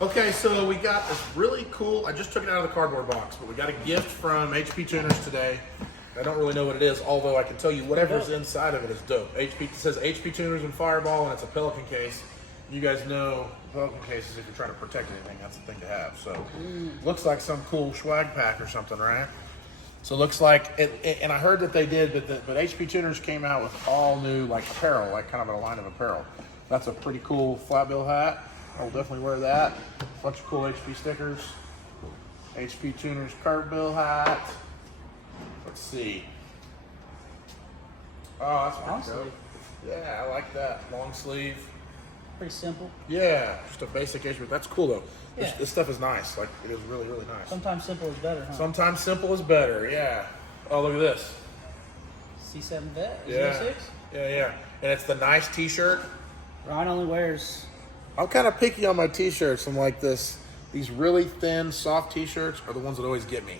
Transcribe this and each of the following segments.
Okay, so we got this really cool, I just took it out of the cardboard box, but we got a gift from HP Tuners today. I don't really know what it is, although I can tell you whatever's inside of it is dope. It says HP Tuners and Fireball, and it's a Pelican case. You guys know Pelican cases, if you're trying to protect anything, that's the thing to have. So, looks like some cool swag pack or something, right? So it looks like, and I heard that they did, but HP Tuners came out with all new like apparel, like kind of a line of apparel. That's a pretty cool flat bill hat. I'll definitely wear that. Bunch of cool HP stickers. HP Tuners curved bill hat. Let's see. Oh, that's Long pretty dope. sleeve. Yeah, I like that. Long sleeve. Pretty simple. Yeah, just a basic HP. That's cool though. Yeah. This stuff is nice. Like, it is really, really nice. Sometimes simple is better, huh? Sometimes simple is better, yeah. Oh, look at this. C7 vet? Yeah. 06? Yeah. And it's the nice t-shirt. Ryan only wears. I'm kind of picky on my t-shirts. I'm like this. These really thin, soft t-shirts are the ones that always get me.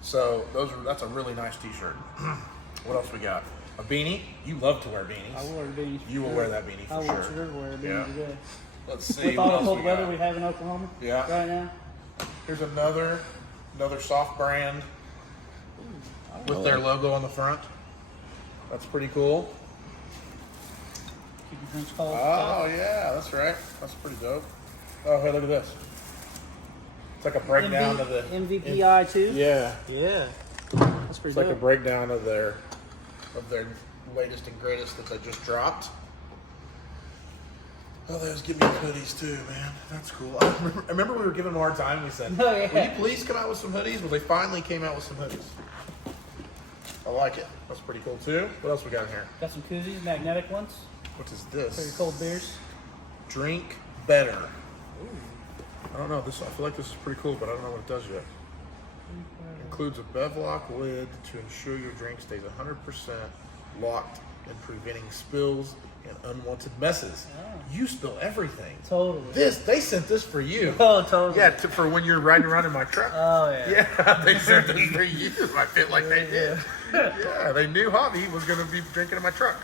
So that's a really nice t-shirt. What else we got? A beanie. You love to wear beanies. I will wear a beanie. You will wear that beanie for I sure. will sure wear a beanie Yeah. today. Let's see. With what all the else cold we weather got. we have in Oklahoma Yeah. right now. Here's another soft brand with their logo on the front. That's pretty cool. Keep your drinks cold. Oh yeah, that's right. That's pretty dope. Oh hey, look at this. It's like a breakdown of the MVPI too? Yeah, Yeah. That's it's pretty like a dope. breakdown of their latest and greatest that they just dropped. Oh, they was giving me hoodies too, man. That's cool. I remember we were giving them a hard time. We said, Oh, yeah. "Will you please come out with some hoodies?" Well, they finally came out with some hoodies. I like it. That's pretty cool too. What else we got in here? Got some koozies, magnetic ones What is for your this? cold beers. Drink better. I don't know. I feel like this is pretty cool, but I don't know what it does yet. Includes a Bevlock lid to ensure your drink stays 100% locked and preventing spills and unwanted messes. Oh. You spill everything. Totally. They sent this for you. Oh, totally. Yeah, for when you're riding around in my truck. Oh, yeah. Yeah, they sent this for you. I feel like they did. Yeah, they knew Javi was going to be drinking in my truck.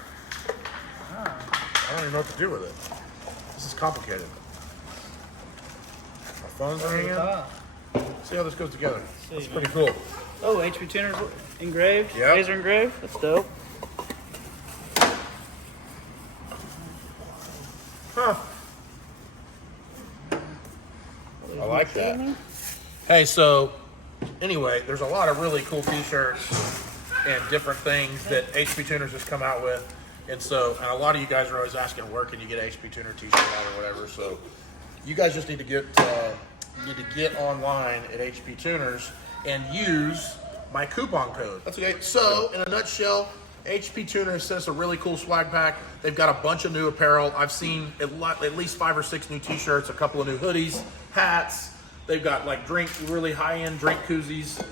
Oh. I don't even know what to do with it. This is complicated. My phone's ringing. See how this goes together. That's See, pretty cool. Oh, HP Tuners engraved. Yep. Laser engraved. That's dope. Huh. I like that. Hey, so anyway, there's a lot of really cool t-shirts and different things that HP Tuners has come out with. And a lot of you guys are always asking, where can you get an HP Tuner t-shirt out or whatever. So you guys just need to get online at HP Tuners and use my coupon code. That's okay. So in a nutshell, HP Tuner has sent us a really cool swag pack. They've got a bunch of new apparel. I've seen at least 5 or 6 new t-shirts, a couple of new hoodies, hats. They've got like really high-end drink koozies.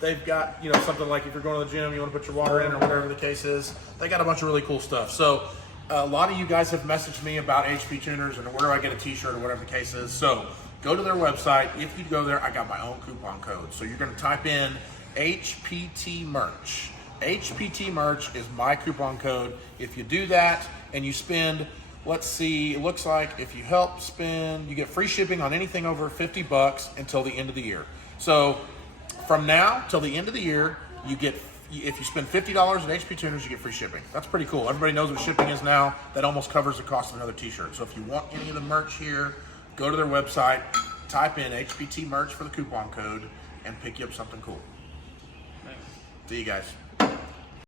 They've got, something like if you're going to the gym, you want to put your water in or whatever the case is. They got a bunch of really cool stuff. So a lot of you guys have messaged me about HP Tuners and where do I get a t-shirt or whatever the case is. So go to their website. If you go there, I got my own coupon code. So you're going to type in HPT merch. HPT merch is my coupon code. If you do that and you spend, let's see, it looks like if you help spend, you get free shipping on anything over $50 until the end of the year. So from now till the end of the year, you get, if you spend $50 at HP Tuners, you get free shipping. That's pretty cool. Everybody knows what shipping is now. That almost covers the cost of another t-shirt. So if you want any of the merch here, go to their website, type in HPT merch for the coupon code, and pick you up something cool. See you guys.